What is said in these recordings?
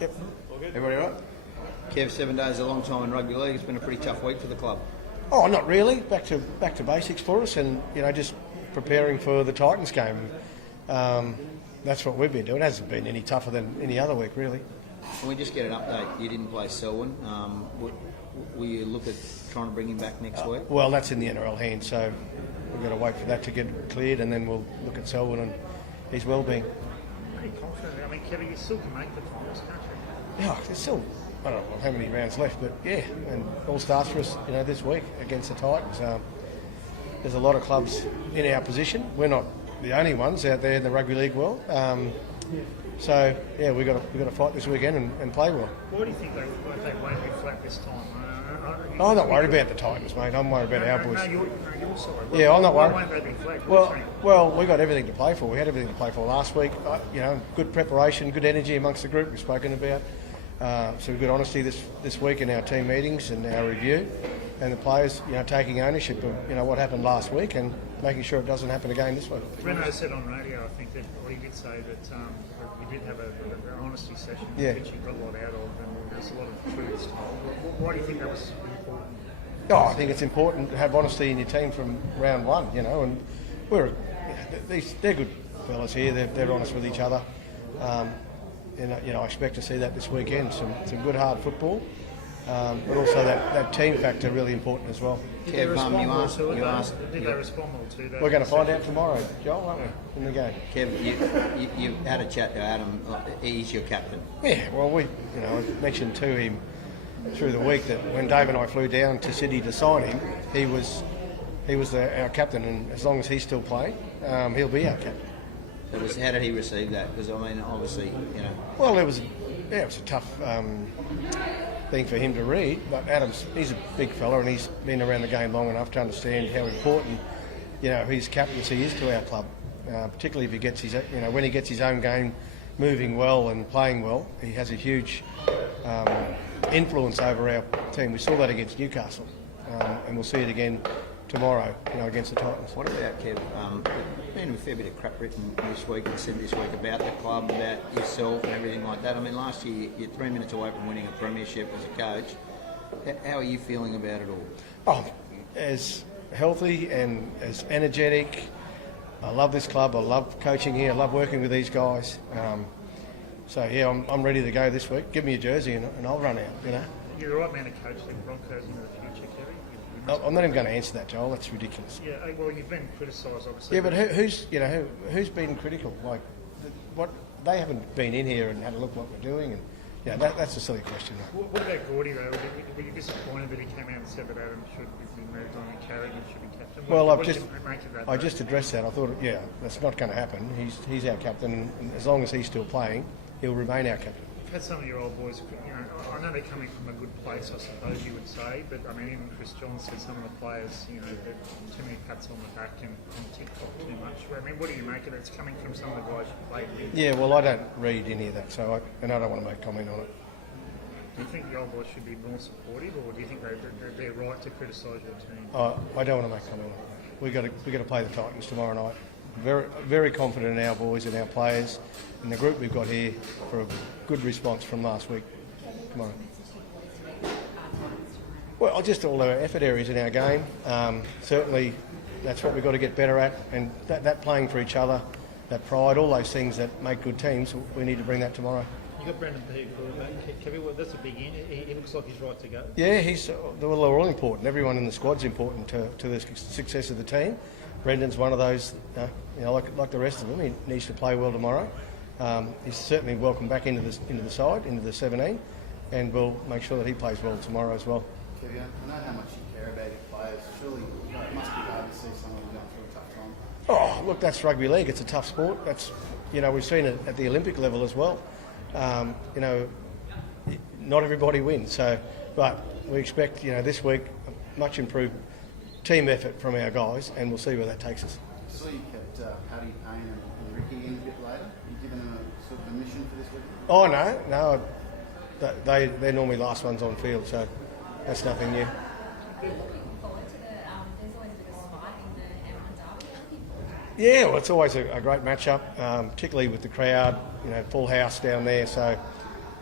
Yep. Everybody right? Kev, 7 days is a long time in rugby league. It's been a pretty tough week for the club. Oh, not really. Back to basics for us, and just preparing for the Titans game. That's what we've been doing. It hasn't been any tougher than any other week, really. Can we just get an update? You didn't play Selwyn. Will you look at trying to bring him back next week? Well, that's in the NRL hands, so we've got to wait for that to get cleared, and then we'll look at Selwyn and his well-being. Pretty confident. I mean, Kevin, you still can make the finals, can't you? Yeah, there's still, I don't know how many rounds left, but yeah, and all starts for us, this week against the Titans. There's a lot of clubs in our position. We're not the only ones out there in the rugby league world. So yeah, we've got to fight this weekend and play well. Why do you think they won't be flat this time? I'm not worried about the Titans, mate. I'm worried about our boys. No, your side. Yeah, I'm not worried. Why won't they be flat? Well, we got everything to play for. We had everything to play for last week. Good preparation, good energy amongst the group we've spoken about. Some good honesty this week in our team meetings and our review, and the players, taking ownership of what happened last week and making sure it doesn't happen again this week. Renault said on radio, I think that he did say that we did have an honesty session, which he got a lot out of, and there's a lot of truths told. Why do you think that was important? Oh, I think it's important to have honesty in your team from round one, and they're good fellas here. They're honest with each other. I expect to see that this weekend. Some good hard football, but also that team factor really important as well. Did they respond well to that? We're going to find out tomorrow, Joel, aren't we, in the game? Kev, you had a chat to Adam. He's your captain. Yeah, well, I mentioned to him through the week that when Dave and I flew down to Sydney to sign him, he was our captain, and as long as he's still playing, he'll be our captain. How did he receive that? Because obviously, Well, it was a tough thing for him to read. But he's a big fella, and he's been around the game long enough to understand how important, his captaincy is to our club. Particularly if he gets his, when he gets his own game moving well and playing well, he has a huge influence over our team. We saw that against Newcastle, and we'll see it again tomorrow, against the Titans. What about, Kev? There's been a fair bit of crap written this week and said this week about the club, about yourself and everything like that. I mean, last year you're 3 minutes away from winning a premiership as a coach. How are you feeling about it all? Oh, as healthy and as energetic. I love this club. I love coaching here. I love working with these guys. So yeah, I'm ready to go this week. Give me a jersey and I'll run out. You're the right man to coach the Broncos into the future, Kevin. I'm not even going to answer that, Joel. That's ridiculous. Yeah, well, you've been criticised, obviously. Yeah, but who's been critical? Like, what they haven't been in here and had a look at what we're doing, and that's a silly question. Right? What about Gordy though? Were you disappointed that he came out and said that Adam should be moved on and carried and should be captain? Well, I just addressed that. I thought, that's not going to happen. He's our captain, and as long as he's still playing, he'll remain our captain. You've had some of your old boys, I know they're coming from a good place, I suppose you would say, but I mean, even Chris John said some of the players, they've too many pats on the back and TikTok too much. I mean, what do you make of it? It's coming from some of the guys you played with. Yeah, well, I don't read any of that, so I don't want to make comment on it. Do you think the old boys should be more supportive, or do you think they're right to criticise your team? I don't want to make comment on it. We've got to play the Titans tomorrow night. Very, very confident in our boys and our players and the group we've got here for a good response from last week. Tomorrow. Well, just all our effort areas in our game. Certainly, that's what we've got to get better at, and that playing for each other, that pride, all those things that make good teams. We need to bring that tomorrow. You got Brendan Peake quarterback. Kevin, well, that's a big in. He looks like he's right to go. Yeah, they're all important. Everyone in the squad's important to the success of the team. Brendan's one of those, like the rest of them. He needs to play well tomorrow. He's certainly welcome back into the side, into the 17, and we'll make sure that he plays well tomorrow as well. Kevin, I know how much you care about your players. Surely it must be hard to see someone going through a tough time. Oh, look, that's rugby league. It's a tough sport. That's, we've seen it at the Olympic level as well. Not everybody wins. But we expect, this week, a much improved team effort from our guys, and we'll see where that takes us. So you kept Paddy Payne and Ricky in a bit later. You given them a sort of a mission for this week? Oh no, they're normally last ones on field, so that's nothing new. Yeah, well, it's always a great matchup, particularly with the crowd, full house down there. So,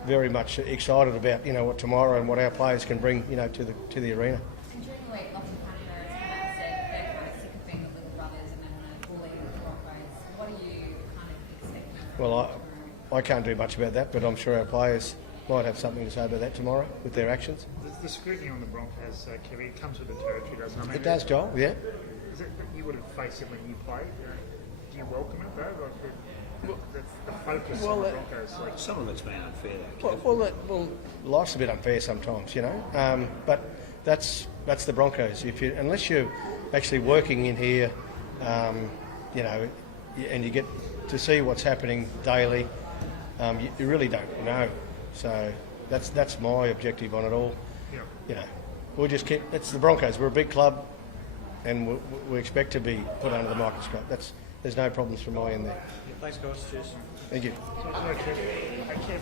very much excited about what tomorrow and what our players can bring to the arena. And during the week, lots of Canada parents come out and said they're kind of sick of being the little brothers and then the bullying of the Broncos. What are you kind of expecting? Well, I can't do much about that, but I'm sure our players might have something to say about that tomorrow with their actions. The scrutiny on the Broncos, Kevin, it comes with the territory, doesn't it? I mean, It does, Joel, yeah. Is it that you would have faced it when you played? Do you welcome it though? Like the focus on the Broncos. Like, Some of it's been unfair, though, Kev. Well, life's a bit unfair sometimes, but that's the Broncos. Unless you're actually working in here, and you get to see what's happening daily, you really don't know. So that's my objective on it all. yeah. We'll just keep. It's the Broncos. We're a big club, and we expect to be put under the microscope. There's no problems from my end there. Thanks, guys. Cheers. Thank you. So, Kev,